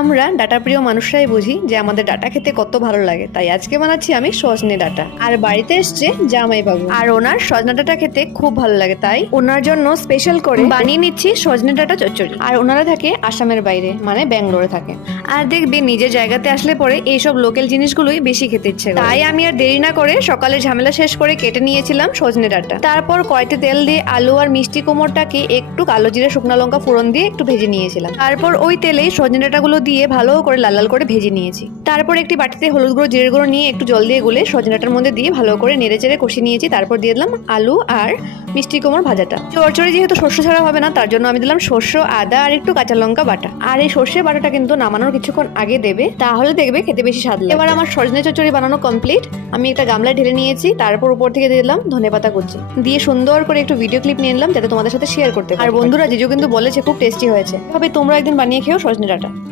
আমরা ডাটা প্রিয় মানুষরাই বুঝি যে আমাদের ডাটা খেতে কত ভালো লাগে, তাই আজকে বানাচ্ছি আমি সজনে ডাটা। আর বাড়িতে এসছে জামাইবাবু, আর ওনার সজনে ডাটা খেতে খুব ভালো লাগে, তাই ওনার জন্য স্পেশাল করে বানিয়ে নিচ্ছি সজনে ডাটা চচ্চড়ি। আর ওনারা থাকে আসামের বাইরে, মানে ব্যাঙ্গালোরে থাকে। আর দেখবে নিজের জায়গাতে আসলে পরে এইসব লোকাল জিনিসগুলোই বেশি খেতে ইচ্ছে করে। তাই আমি আর দেরি না করে সকালে ঝামেলা শেষ করে কেটে নিয়েছিলাম সজনে ডাটা। তারপর কড়াইতে তেল দিয়ে আলু আর মিষ্টি কুমড়টাকে একটু কালো জিরে শুকনো লঙ্কা ফোড়ন দিয়ে একটু ভেজে নিয়েছিলাম। তারপর ওই তেলেই সজনে ডাঁটাগুলো দিয়ে ভালো করে লাল লাল করে ভেজে নিয়েছি। তারপর একটি বাটিতে হলুদ গুঁড়ো জিরে গুঁড়ো নিয়ে একটু জল দিয়ে গুলে সজনে ডাঁটার মধ্যে দিয়ে ভালো করে নেড়ে চেড়ে কষিয়ে নিয়েছি। তারপর দিয়ে দিলাম আলু আর মিষ্টি কুমড় ভাজাটা। চড়চড়ি যেহেতু শস্য ছাড়া হবে না, তার জন্য আমি দিলাম শস্য, আদা আর একটু কাঁচা লঙ্কা বাটা। আর এই সর্ষে বাটাটা কিন্তু নামানোর কিছুক্ষণ আগে দেবে, তাহলে দেখবে খেতে বেশি স্বাদ লাগে। এবার আমার সজনে চচ্চড়ি বানানো কমপ্লিট। আমি একটা গামলায় ঢেলে নিয়েছি, তারপর উপর থেকে দিয়ে দিলাম ধনেপাতা কুচি দিয়ে সুন্দর করে একটু ভিডিও ক্লিপ নিয়ে নিলাম যাতে তোমাদের সাথে শেয়ার করতে পারি। আর বন্ধুরা জিজু কিন্তু বলেছে খুব টেস্টি হয়েছে, তবে তোমরা একদিন বানিয়ে খেও সজনে ডাঁটা।